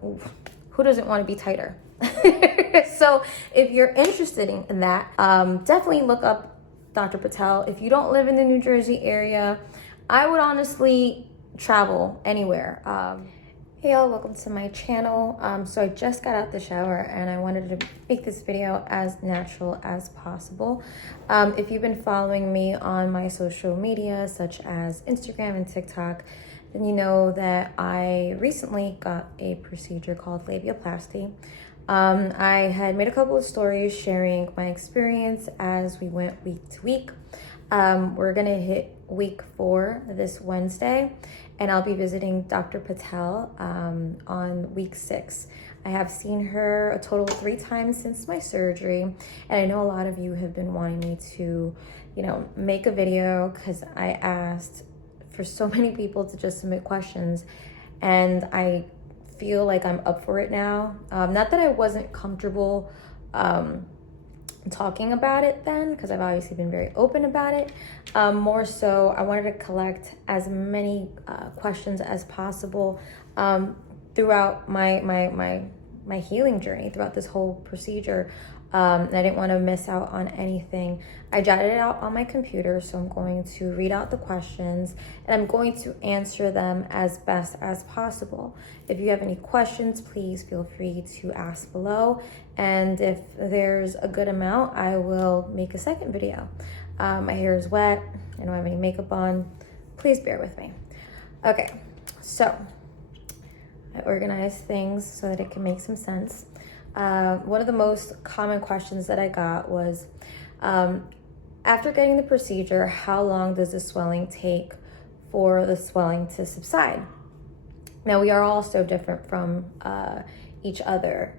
who doesn't want to be tighter? So if you're interested in that, definitely look up Dr. Patel. If you don't live in the New Jersey area, I would honestly travel anywhere. Hey y'all, welcome to my channel. So I just got out the shower and I wanted to make this video as natural as possible. If you've been following me on my social media, such as Instagram and TikTok, then you know that I recently got a procedure called Labiaplasty. I had made a couple of stories sharing my experience as we went week to week. We're gonna hit week 4 this Wednesday, and I'll be visiting Dr. Patel on week 6. I have seen her a total of 3 times since my surgery, and I know a lot of you have been wanting me to, make a video because I asked for so many people to just submit questions, and I feel like I'm up for it now. Not that I wasn't comfortable talking about it then, because I've obviously been very open about it. More so, I wanted to collect as many questions as possible throughout my healing journey, throughout this whole procedure. And I didn't want to miss out on anything. I jotted it out on my computer, so I'm going to read out the questions and I'm going to answer them as best as possible. If you have any questions, please feel free to ask below. And if there's a good amount, I will make a second video. My hair is wet. I don't have any makeup on. Please bear with me. Okay, so I organized things so that it can make some sense. One of the most common questions that I got was, after getting the procedure, how long does the swelling take for the swelling to subside? Now, we are all so different from each other,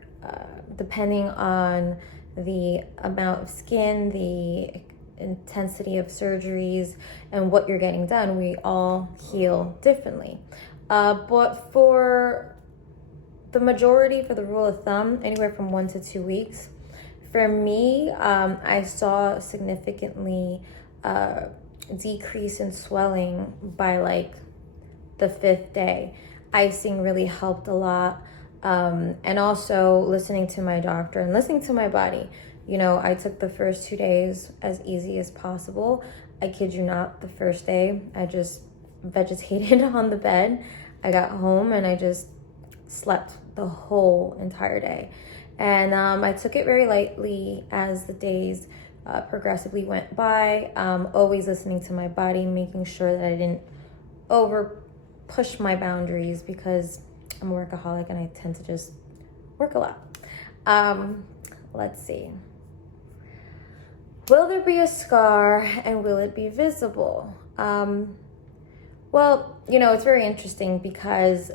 depending on the amount of skin, the intensity of surgeries, and what you're getting done. We all heal differently. But for the majority, for the rule of thumb, anywhere from 1 to 2 weeks. For me, I saw significantly decrease in swelling by like the 5th day. Icing really helped a lot. And also listening to my doctor and listening to my body. I took the first 2 days as easy as possible. I kid you not, the first day, I just vegetated on the bed. I got home and I just slept the whole entire day. And I took it very lightly as the days progressively went by, always listening to my body, making sure that I didn't over push my boundaries because I'm a workaholic and I tend to just work a lot. Let's see. Will there be a scar and will it be visible? Well, it's very interesting because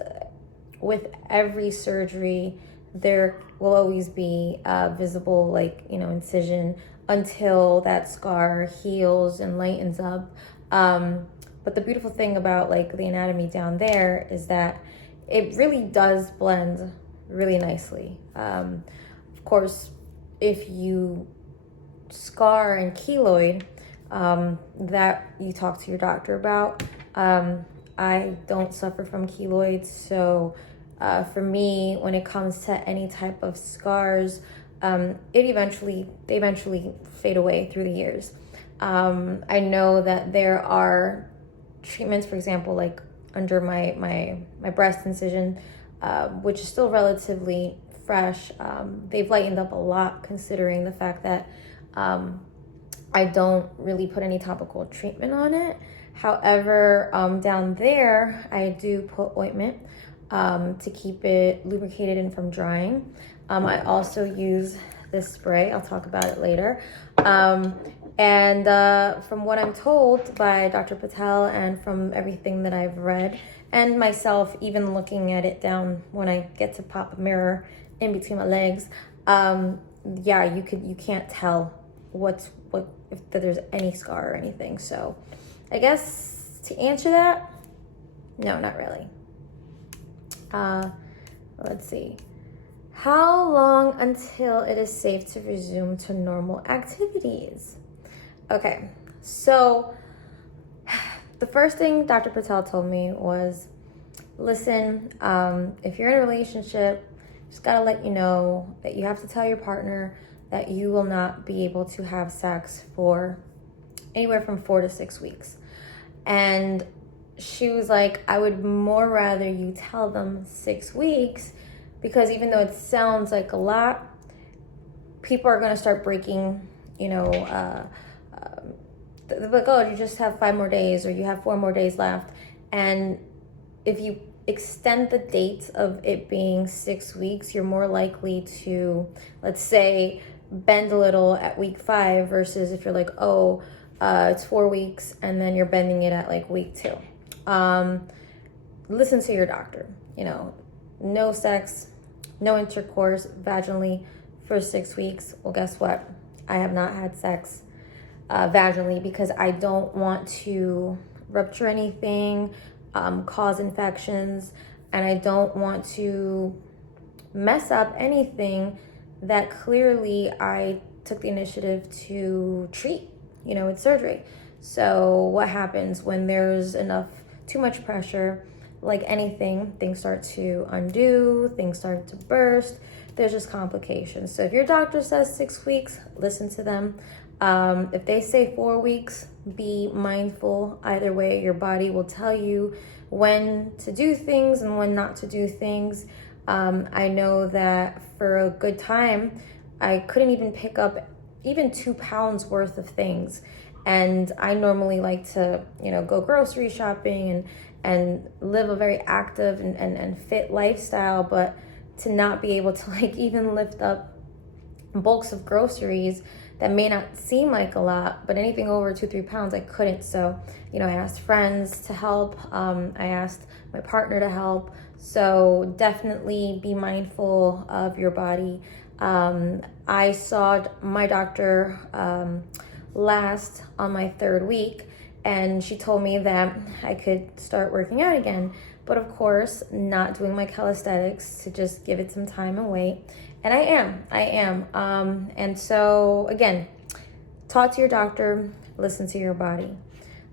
with every surgery, there will always be a visible, incision until that scar heals and lightens up. But the beautiful thing about the anatomy down there is that it really does blend really nicely. Of course, if you scar and keloid, that you talk to your doctor about. I don't suffer from keloids, so for me, when it comes to any type of scars, they eventually fade away through the years. I know that there are treatments, for example, like under my breast incision, which is still relatively fresh. They've lightened up a lot considering the fact that I don't really put any topical treatment on it. However, down there, I do put ointment to keep it lubricated and from drying. I also use this spray. I'll talk about it later. And from what I'm told by Dr. Patel and from everything that I've read, and myself even looking at it down when I get to pop a mirror in between my legs, you can't tell if there's any scar or anything. So I guess to answer that, no, not really. Let's see. How long until it is safe to resume to normal activities? Okay, so the first thing Dr. Patel told me was listen, if you're in a relationship, just gotta let you know that you have to tell your partner that you will not be able to have sex for anywhere from 4 to 6 weeks. And she was like, I would more rather you tell them 6 weeks, because even though it sounds like a lot, people are going to start breaking, like, oh, you just have 5 more days, or you have 4 more days left. And if you extend the date of it being 6 weeks, you're more likely to, let's say, bend a little at week 5, versus if you're like, oh, it's 4 weeks, and then you're bending it at like week 2. Listen to your doctor. No sex, no intercourse vaginally for 6 weeks. Well, guess what? I have not had sex vaginally, because I don't want to rupture anything, cause infections, and I don't want to mess up anything that clearly I took the initiative to treat, with surgery. So what happens when there's too much pressure? Like anything, things start to undo, things start to burst. There's just complications. So if your doctor says 6 weeks, listen to them. If they say 4 weeks, be mindful. Either way, your body will tell you when to do things and when not to do things. I know that for a good time, I couldn't even pick up even 2 pounds worth of things. And I normally like to, go grocery shopping and live a very active and fit lifestyle, but to not be able to like even lift up bulks of groceries that may not seem like a lot, but anything over 2-3 pounds, I couldn't. So, I asked friends to help. I asked my partner to help. So definitely be mindful of your body. I saw my doctor last on my 3rd week, and she told me that I could start working out again. But of course, not doing my calisthenics, to just give it some time and wait. And I am. And so again, talk to your doctor, listen to your body.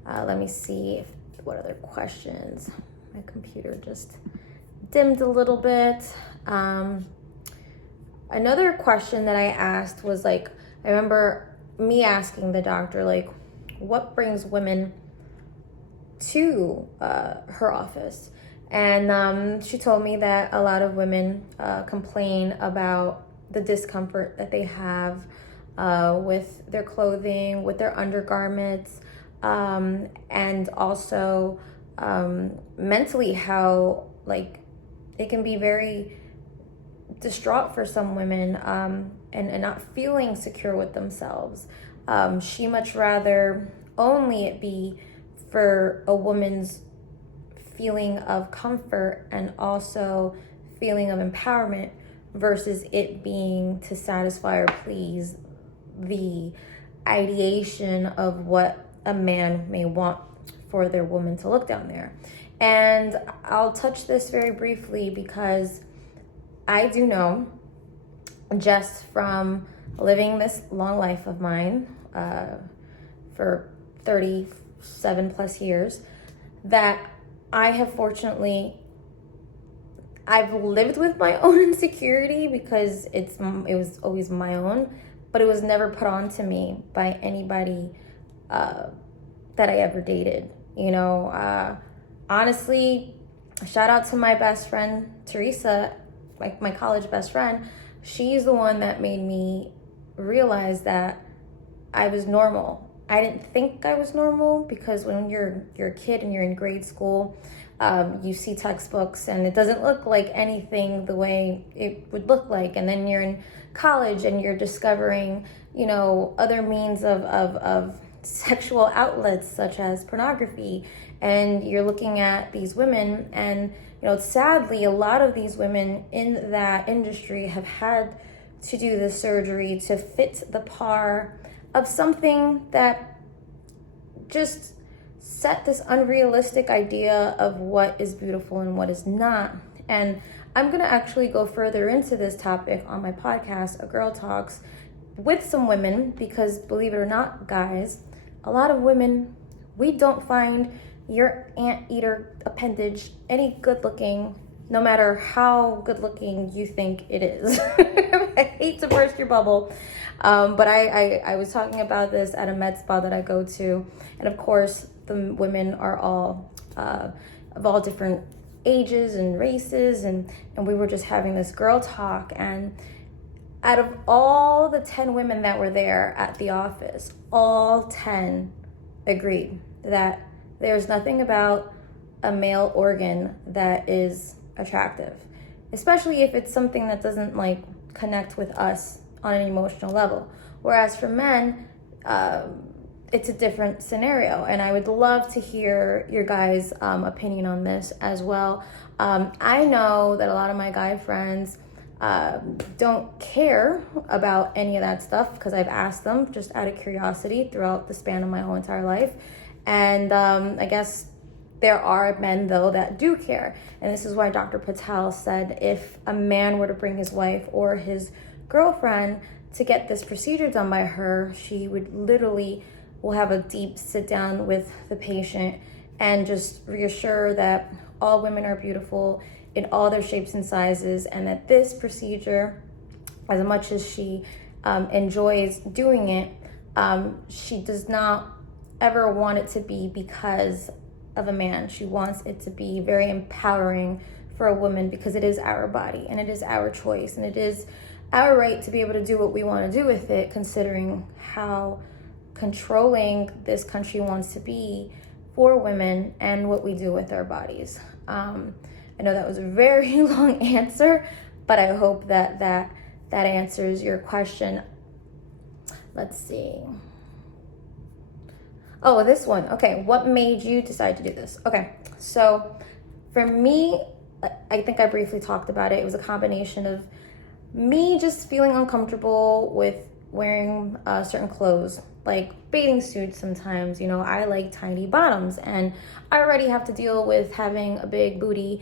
Let me see what other questions. My computer just dimmed a little bit. Another question that I asked was like, I remember me asking the doctor, like, what brings women to her office? And she told me that a lot of women complain about the discomfort that they have with their clothing, with their undergarments, and also mentally, how like it can be very distraught for some women, and not feeling secure with themselves. She much rather only it be for a woman's feeling of comfort and also feeling of empowerment, versus it being to satisfy or please the ideation of what a man may want for their woman to look down there. And I'll touch this very briefly, because I do know, just from living this long life of mine for 37 plus years, that I've lived with my own insecurity, because it was always my own, but it was never put on to me by anybody that I ever dated. Honestly, shout out to my best friend, Teresa, like my college best friend. She's the one that made me realize that I was normal. I didn't think I was normal, because when you're a kid and you're in grade school, you see textbooks and it doesn't look like anything the way it would look like. And then you're in college and you're discovering, other means of sexual outlets, such as pornography. And you're looking at these women, and, sadly, a lot of these women in that industry have had to do this surgery to fit the par of something that just set this unrealistic idea of what is beautiful and what is not. And I'm going to actually go further into this topic on my podcast, A Girl Talks, with some women, because believe it or not, guys, a lot of women, we don't find your anteater appendage any good looking, no matter how good looking you think it is. I hate to burst your bubble, but I was talking about this at a med spa that I go to, and of course the women are all of all different ages and races, and we were just having this girl talk, and out of all the 10 women that were there at the office, all 10 agreed that there's nothing about a male organ that is attractive, especially if it's something that doesn't like connect with us on an emotional level. Whereas for men, it's a different scenario, and I would love to hear your guys' opinion on this as well. I know that a lot of my guy friends don't care about any of that stuff because I've asked them just out of curiosity throughout the span of my whole entire life. And I guess there are men, though, that do care. And this is why Dr. Patel said if a man were to bring his wife or his girlfriend to get this procedure done by her, she would literally will have a deep sit down with the patient and just reassure that all women are beautiful in all their shapes and sizes, and that this procedure, as much as she enjoys doing it, she does not ever want it to be because of a man. She wants it to be very empowering for a woman because it is our body and it is our choice and it is our right to be able to do what we want to do with it, considering how controlling this country wants to be for women and what we do with our bodies. I know that was a very long answer, but I hope that answers your question. Let's see. Oh, this one. Okay, what made you decide to do this? Okay, so for me, I think I briefly talked about it. It was a combination of me just feeling uncomfortable with wearing certain clothes, like bathing suits sometimes. You know, I like tiny bottoms, and I already have to deal with having a big booty,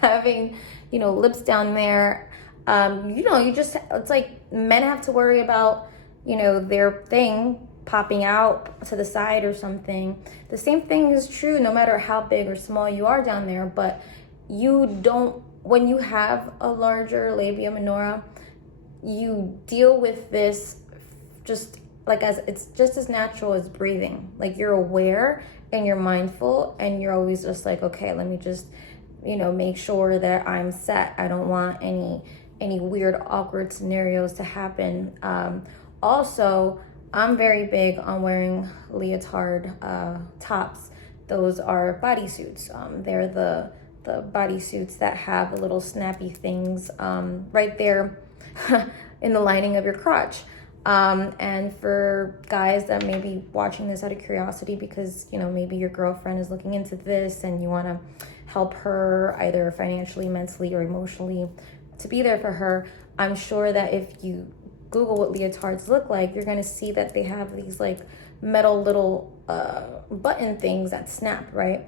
having, you know, lips down there. You know, it's like men have to worry about, you know, their thing popping out to the side or something. The same thing is true no matter how big or small you are down there, but you don't, when you have a larger labia minora, you deal with this just like as it's just as natural as breathing. Like you're aware and you're mindful and you're always just like, okay, let me just, you know, make sure that I'm set. I don't want any weird, awkward scenarios to happen. Also, I'm very big on wearing leotard tops. Those are bodysuits. They're the bodysuits that have the little snappy things right there in the lining of your crotch. And for guys that may be watching this out of curiosity because, you know, maybe your girlfriend is looking into this and you want to help her either financially, mentally, or emotionally to be there for her, I'm sure that if you Google what leotards look like, you're going to see that they have these like metal little button things that snap, right?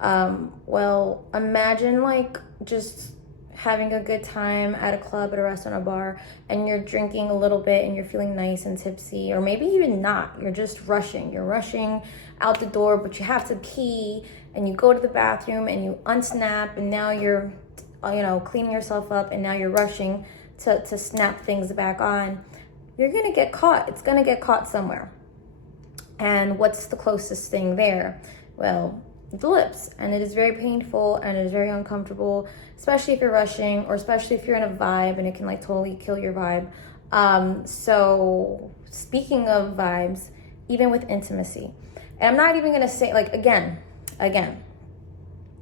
Well, imagine like just having a good time at a club, at a restaurant, a bar, and you're drinking a little bit and you're feeling nice and tipsy, or maybe even not. You're just rushing. You're rushing out the door, but you have to pee, and you go to the bathroom and you unsnap, and now you're, you know, cleaning yourself up, and now you're rushing to snap things back on. You're gonna get caught. It's gonna get caught somewhere. And what's the closest thing there? Well, the lips. And it is very painful and it is very uncomfortable, especially if you're rushing, or especially if you're in a vibe, and it can like totally kill your vibe. So speaking of vibes, even with intimacy, and I'm not even gonna say like again,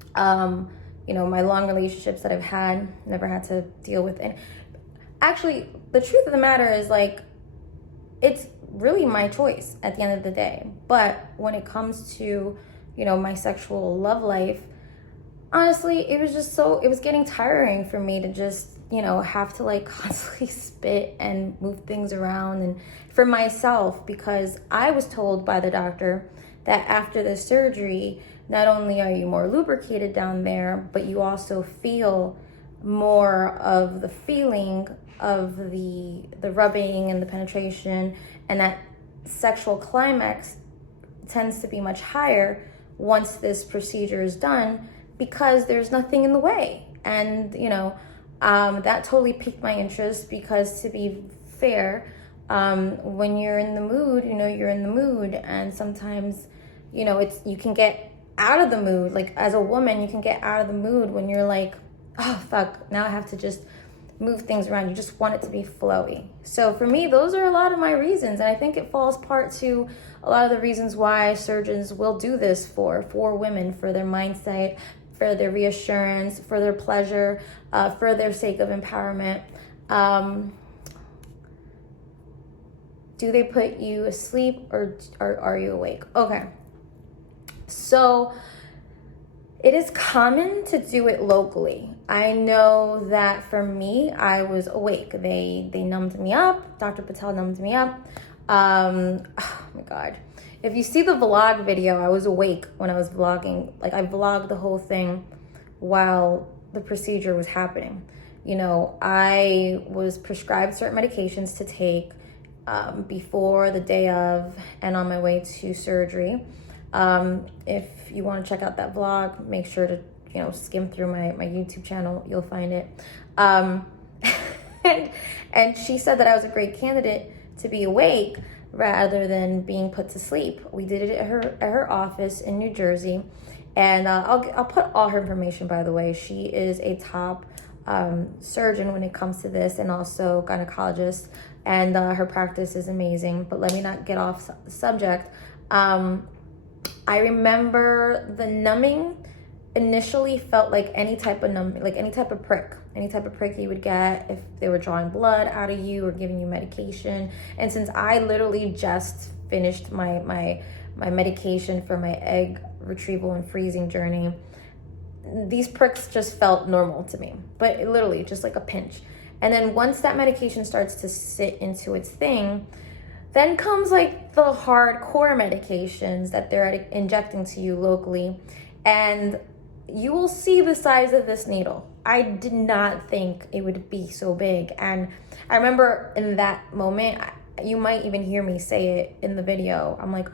you know, my long relationships that I've had, never had to deal with. And actually, the truth of the matter is like, it's really my choice at the end of the day. But when it comes to, you know, my sexual love life, honestly, it was getting tiring for me to just, you know, have to like constantly spit and move things around, and for myself, because I was told by the doctor that after the surgery, not only are you more lubricated down there, but you also feel more of the feeling of the rubbing and the penetration, and that sexual climax tends to be much higher once this procedure is done, because there's nothing in the way. And, that totally piqued my interest, because to be fair, when you're in the mood, you're in the mood. And sometimes, you can get out of the mood. Like, as a woman, you can get out of the mood when you're like, oh, fuck, now I have to just move things around. You just want it to be flowy. So for me, those are a lot of my reasons. And I think it falls part to a lot of the reasons why surgeons will do this for women, for their mindset, for their reassurance, for their pleasure, for their sake of empowerment. Do they put you asleep, or are you awake? Okay. So it is common to do it locally. I know that for me, I was awake. They numbed me up. Dr. Patel numbed me up. Oh my God. If you see the vlog video, I was awake when I was vlogging. Like, I vlogged the whole thing while the procedure was happening. I was prescribed certain medications to take before, the day of, and on my way to surgery. If you want to check out that vlog, make sure to, skim through my YouTube channel. You'll find it. And she said that I was a great candidate to be awake rather than being put to sleep. We did it at her office in New Jersey. And I'll put all her information, by the way. She is a top surgeon when it comes to this, and also gynecologist. And her practice is amazing. But let me not get off the subject. I remember the numbing initially felt like any type of numbing, like any type of prick you would get if they were drawing blood out of you or giving you medication. And since I literally just finished my medication for my egg retrieval and freezing journey, these pricks just felt normal to me, but literally just like a pinch. And then once that medication starts to sit into its thing, then comes like the hardcore medications that they're injecting to you locally. And you will see the size of this needle. I did not think it would be so big. And I remember in that moment, you might even hear me say it in the video. I'm like,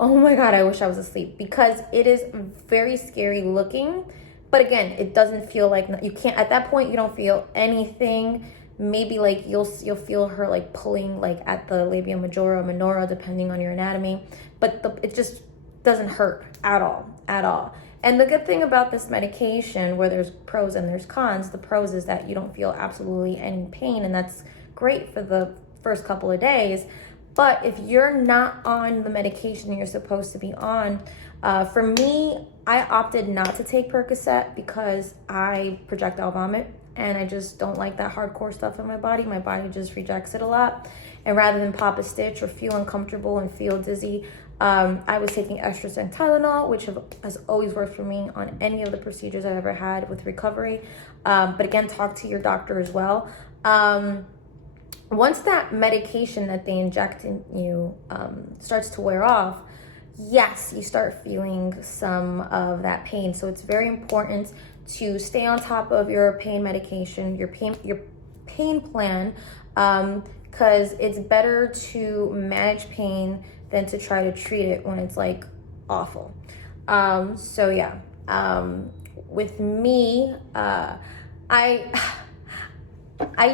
oh my God, I wish I was asleep, because it is very scary looking. But again, it doesn't feel like, you can't, at that point, you don't feel anything. Maybe like you'll feel her like pulling like at the labia majora or minora, depending on your anatomy. But it just doesn't hurt at all. And the good thing about this medication, where there's pros and there's cons, the pros is that you don't feel absolutely any pain, and that's great for the first couple of days. But if you're not on the medication you're supposed to be on, for me, I opted not to take Percocet because I projectile vomit, and I just don't like that hardcore stuff in my body. My body just rejects it a lot. And rather than pop a stitch or feel uncomfortable and feel dizzy, I was taking extra strength Tylenol, which has always worked for me on any of the procedures I've ever had with recovery. But again, talk to your doctor as well. Once that medication that they inject in you starts to wear off, yes, you start feeling some of that pain. So it's very important to stay on top of your pain medication, your pain plan, because it's better to manage pain than to try to treat it when it's like awful. So yeah, with me, I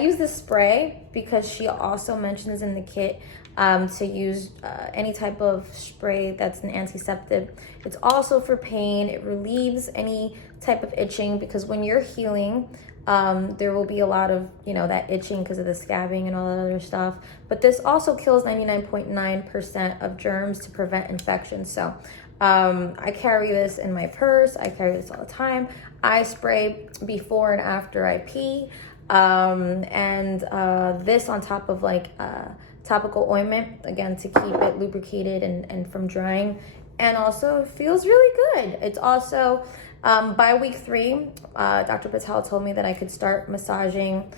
use this spray because she also mentions in the kit to use any type of spray that's an antiseptic. It's also for pain. It relieves any type of itching, because when you're healing, there will be a lot of, that itching because of the scabbing and all that other stuff. But this also kills 99.9% of germs to prevent infection. So I carry this in my purse. I carry this all the time. I spray before and after I pee. And this on top of like topical ointment, again, to keep it lubricated and from drying. And also feels really good. It's also, by week 3, Dr. Patel told me that I could start massaging,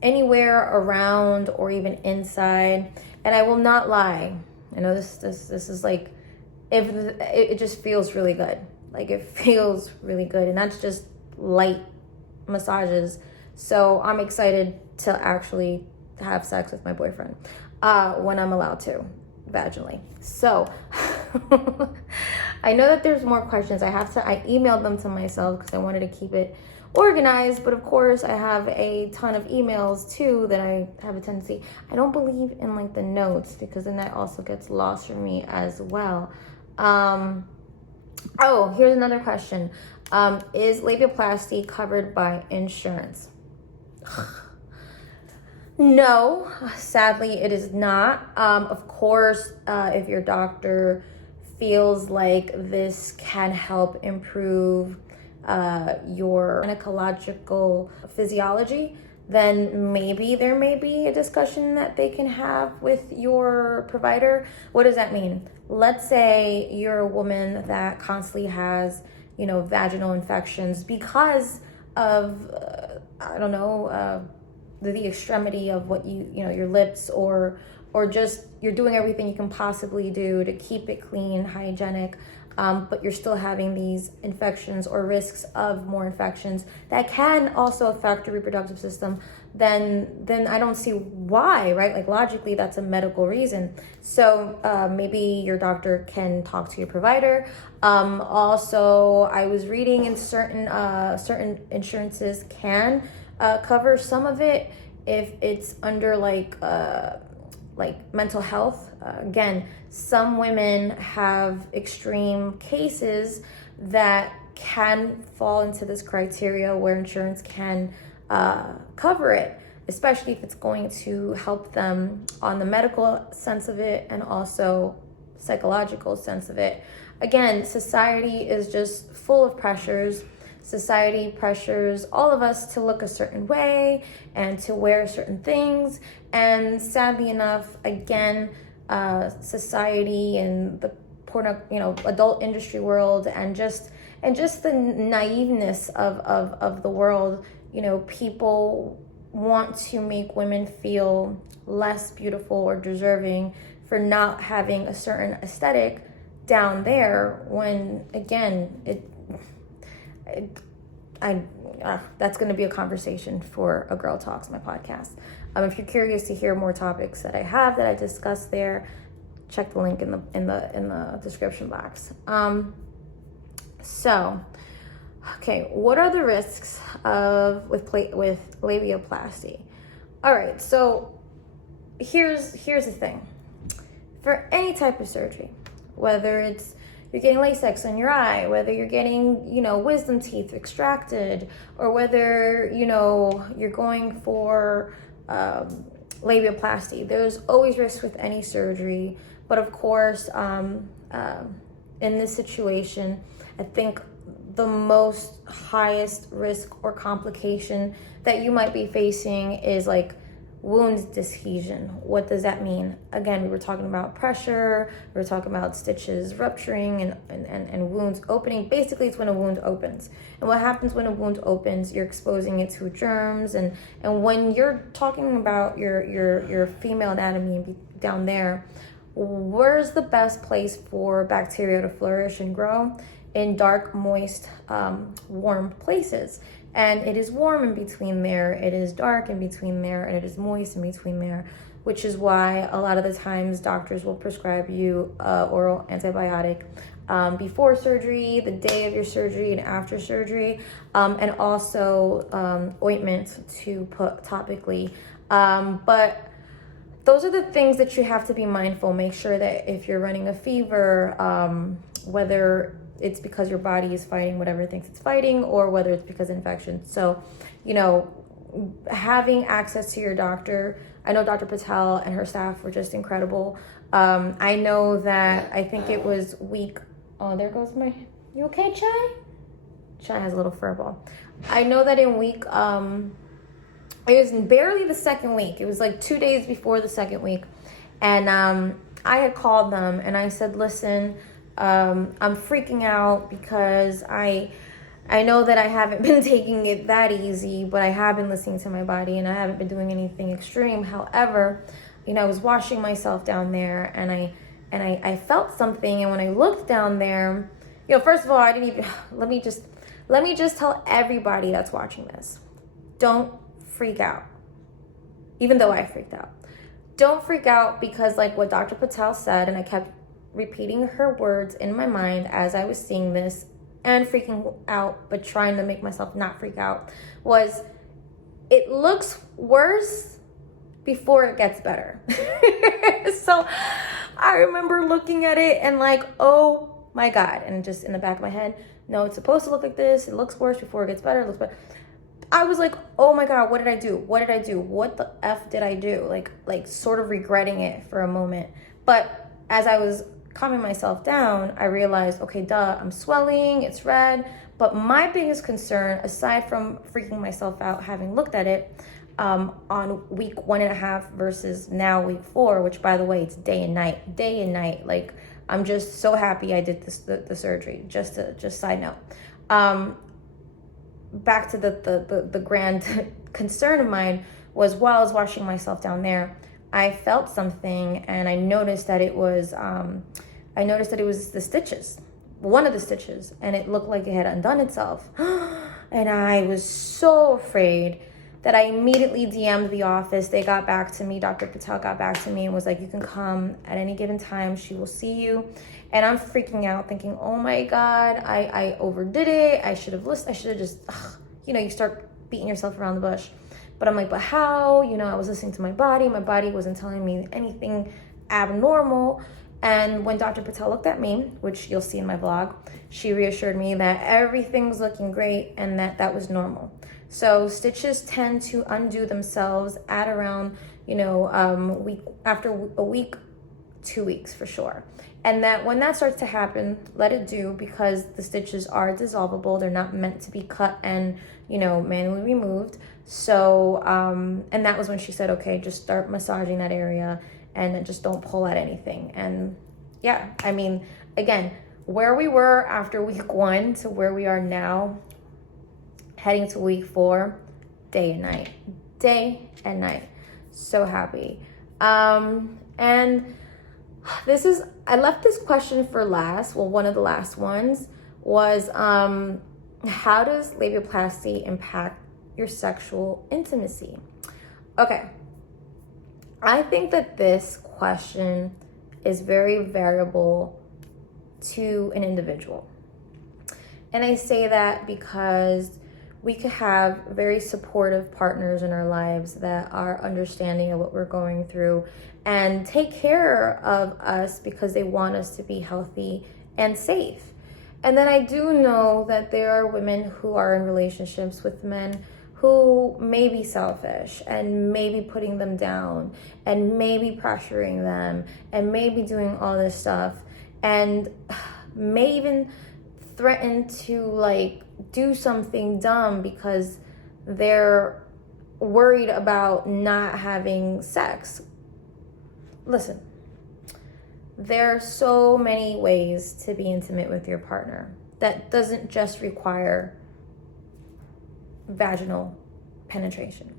anywhere around or even inside. And I will not lie. I know this is like, if it just feels really good. Like, it feels really good. And that's just light massages. So I'm excited to actually have sex with my boyfriend when I'm allowed to. vaginally. So I know that there's more questions. I emailed them to myself because I wanted to keep it organized, but of course I have a ton of emails too that I have a tendency. I don't believe in like the notes because then that also gets lost for me as well. Oh, here's another question. Is labiaplasty covered by insurance? No, sadly it is not. Of course, if your doctor feels like this can help improve your gynecological physiology, then maybe there may be a discussion that they can have with your provider. What does that mean? Let's say you're a woman that constantly has, vaginal infections because of, the extremity of what your lips or just you're doing everything you can possibly do to keep it clean, hygienic, but you're still having these infections or risks of more infections that can also affect your reproductive system, then I don't see why, right? Like logically, that's a medical reason. So maybe your doctor can talk to your provider. Also, I was reading in certain insurances can cover some of it if it's under like mental health. Again, some women have extreme cases that can fall into this criteria where insurance can cover it, especially if it's going to help them on the medical sense of it and also psychological sense of it. Again, society is just full of pressures. Society pressures all of us to look a certain way and to wear certain things. And sadly enough, again, society and the adult industry world and just the naiveness of the world, people want to make women feel less beautiful or deserving for not having a certain aesthetic down there when, again, that's going to be a conversation for A Girl Talks, my podcast. If you're curious to hear more topics that I have that I discussed there, check the link in the description box. Okay, what are the risks with labiaplasty? All right, so here's the thing. For any type of surgery, whether it's you're getting latex on your eye, whether you're getting, wisdom teeth extracted, or whether, you're going for labiaplasty, there's always risk with any surgery. But of course, in this situation, I think the most highest risk or complication that you might be facing is like wound adhesion. What does that mean? Again, we were talking about pressure, we were talking about stitches rupturing and wounds opening. Basically, it's when a wound opens. And what happens when a wound opens, you're exposing it to germs. And when you're talking about your female anatomy down there, where's the best place for bacteria to flourish and grow? In dark, moist, warm places. And it is warm in between there, it is dark in between there, and it is moist in between there, which is why a lot of the times doctors will prescribe you oral antibiotic before surgery, the day of your surgery, and after surgery, and also ointment to put topically. But those are the things that you have to be mindful. Make sure that if you're running a fever, whether it's because your body is fighting whatever it thinks it's fighting, or whether it's because of infection. So, having access to your doctor. I know Dr. Patel and her staff were just incredible. I know that, I think it was there goes you okay, Chai? Chai has a little fur ball. I know that in week, it was barely the second week. It was like 2 days before the second week. And I had called them and I said, listen, I'm freaking out because I know that I haven't been taking it that easy, but I have been listening to my body and I haven't been doing anything extreme. However, I was washing myself down there and I felt something. And when I looked down there, first of all, I didn't even, let me just tell everybody that's watching this, don't freak out. Even though I freaked out, don't freak out, because like what Dr. Patel said, and I kept repeating her words in my mind as I was seeing this and freaking out, but trying to make myself not freak out, was it looks worse before it gets better. So I remember looking at it and like, oh my God. And just in the back of my head, no, it's supposed to look like this. It looks worse before it gets better. It looks better. I was like, oh my God, what did I do? What did I do? What the F did I do? Like sort of regretting it for a moment. But as I was calming myself down, I realized, okay, duh, I'm swelling, it's red. But my biggest concern, aside from freaking myself out having looked at it, on week 1.5 versus now week 4, which by the way, it's day and night. Like, I'm just so happy I did the surgery. Just side note. Back to the grand concern of mine was, while I was washing myself down there, I felt something, and I noticed that it was the stitches, one of the stitches, and it looked like it had undone itself. And I was so afraid that I immediately DM'd the office. They got back to me. Dr. Patel got back to me and was like, you can come at any given time. She will see you. And I'm freaking out thinking, oh my God, I overdid it. I should have listened. I should have just, you start beating yourself around the bush. But I'm like, but how? I was listening to my body. My body wasn't telling me anything abnormal. And when Dr. Patel looked at me, which you'll see in my vlog, she reassured me that everything's looking great and that was normal. So stitches tend to undo themselves at around, after a week, 2 weeks for sure. And that when that starts to happen, let it do, because the stitches are dissolvable. They're not meant to be cut and, manually removed. So, and that was when she said, okay, just start massaging that area and just don't pull at anything. And yeah, I mean, again, where we were after week 1 to where we are now, heading to week 4, day and night. So happy. And I left this question for last. Well, one of the last ones was, how does labiaplasty impact your sexual intimacy? Okay. I think that this question is very variable to an individual. And I say that because we could have very supportive partners in our lives that are understanding of what we're going through and take care of us because they want us to be healthy and safe. And then I do know that there are women who are in relationships with men who may be selfish and maybe putting them down and maybe pressuring them and maybe doing all this stuff and may even threaten to do something dumb because they're worried about not having sex. Listen, there are so many ways to be intimate with your partner that doesn't just require vaginal penetration.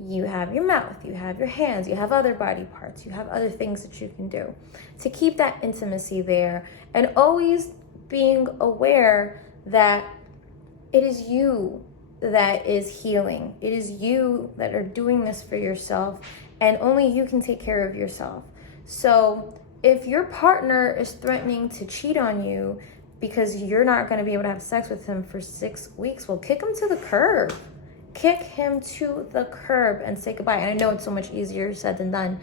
You have your mouth, you have your hands, you have other body parts, you have other things that you can do to keep that intimacy there, and always being aware that it is you that is healing. It is you that are doing this for yourself, and only you can take care of yourself. So if your partner is threatening to cheat on you because you're not going to be able to have sex with him for 6 weeks, well, kick him to the curb. Kick him to the curb and say goodbye. And I know it's so much easier said than done.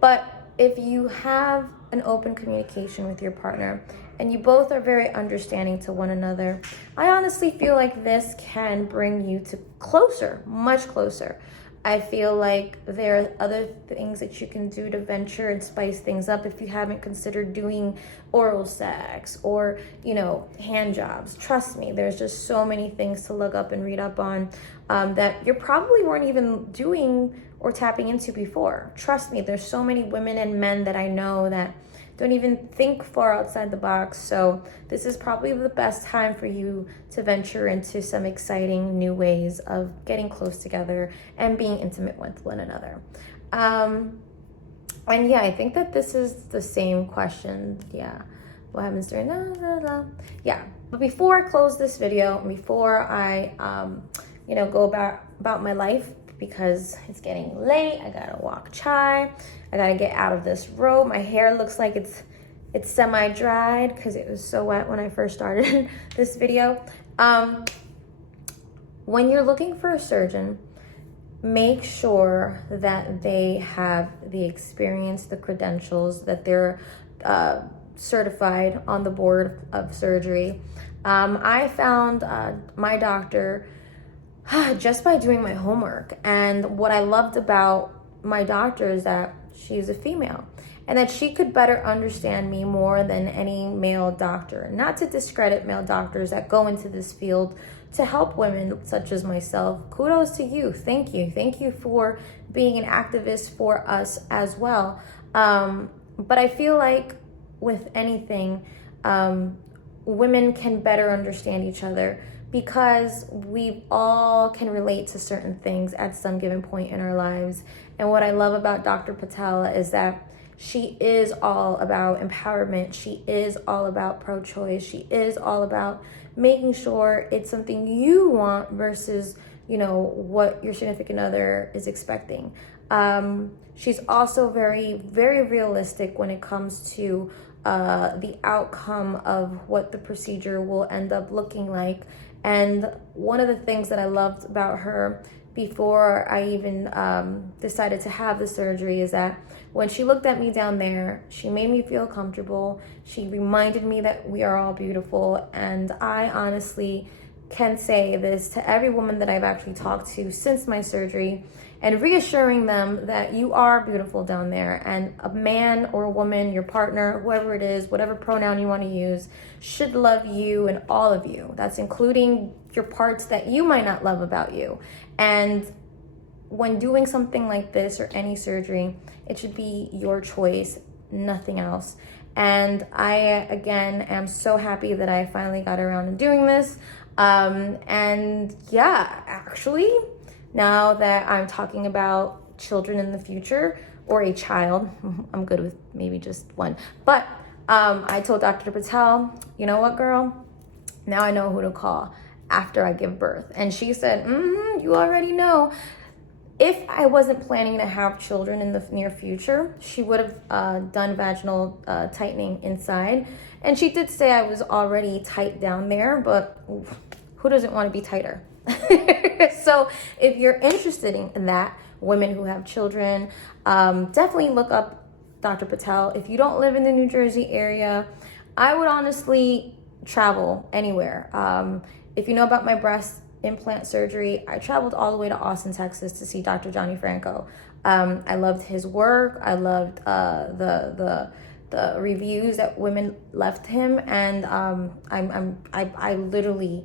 But if you have an open communication with your partner and you both are very understanding to one another, I honestly feel like this can bring you to closer, much closer. I feel like there are other things that you can do to venture and spice things up if you haven't considered doing oral sex or, hand jobs. Trust me, there's just so many things to look up and read up on that you probably weren't even doing or tapping into before. Trust me, there's so many women and men that I know that don't even think far outside the box. So this is probably the best time for you to venture into some exciting new ways of getting close together and being intimate with one another. And yeah, I think that this is the same question. Yeah. What happens during Yeah. But before I close this video, before I, go about my life, because it's getting late. I gotta walk chai. I gotta get out of this robe. My hair looks like it's semi-dried because it was so wet when I first started this video. When you're looking for a surgeon, make sure that they have the experience, the credentials, that they're certified on the board of surgery. I found my doctor just by doing my homework. And what I loved about my doctor is that she's a female and that she could better understand me more than any male doctor. Not to discredit male doctors that go into this field to help women such as myself. Kudos to you. Thank you. Thank you for being an activist for us as well. But I feel like with anything, women can better understand each other because we all can relate to certain things at some given point in our lives. And what I love about Dr. Patel is that she is all about empowerment. She is all about pro-choice. She is all about making sure it's something you want versus, what your significant other is expecting. She's also very, very realistic when it comes to the outcome of what the procedure will end up looking like. And one of the things that I loved about her before I even decided to have the surgery is that when she looked at me down there, she made me feel comfortable. She reminded me that we are all beautiful. And I honestly can say this to every woman that I've actually talked to since my surgery, and reassuring them that you are beautiful down there, and a man or a woman, your partner, whoever it is, whatever pronoun you want to use, should love you and all of you. That's including your parts that you might not love about you. And when doing something like this or any surgery, it should be your choice, nothing else. And I, again, am so happy that I finally got around to doing this. And yeah, actually, now that I'm talking about children in the future, or a child, I'm good with maybe just one. But I told Dr. Patel, you know what, girl? Now I know who to call after I give birth. And she said, you already know. If I wasn't planning to have children in the near future, she would have done vaginal tightening inside. And she did say I was already tight down there, but who doesn't want to be tighter? So if you're interested in that, women who have children, definitely look up Dr. Patel. If you don't live in the New Jersey area, I would honestly travel anywhere. If you know about my breast implant surgery, I traveled all the way to Austin, Texas to see Dr. Johnny Franco. I loved his work. I loved the reviews that women left him, and I literally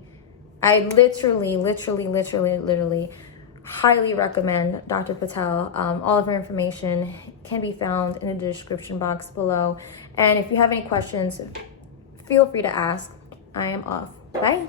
highly recommend Dr. Patel. All of her information can be found in the description box below. And if you have any questions, feel free to ask. I am off. Bye.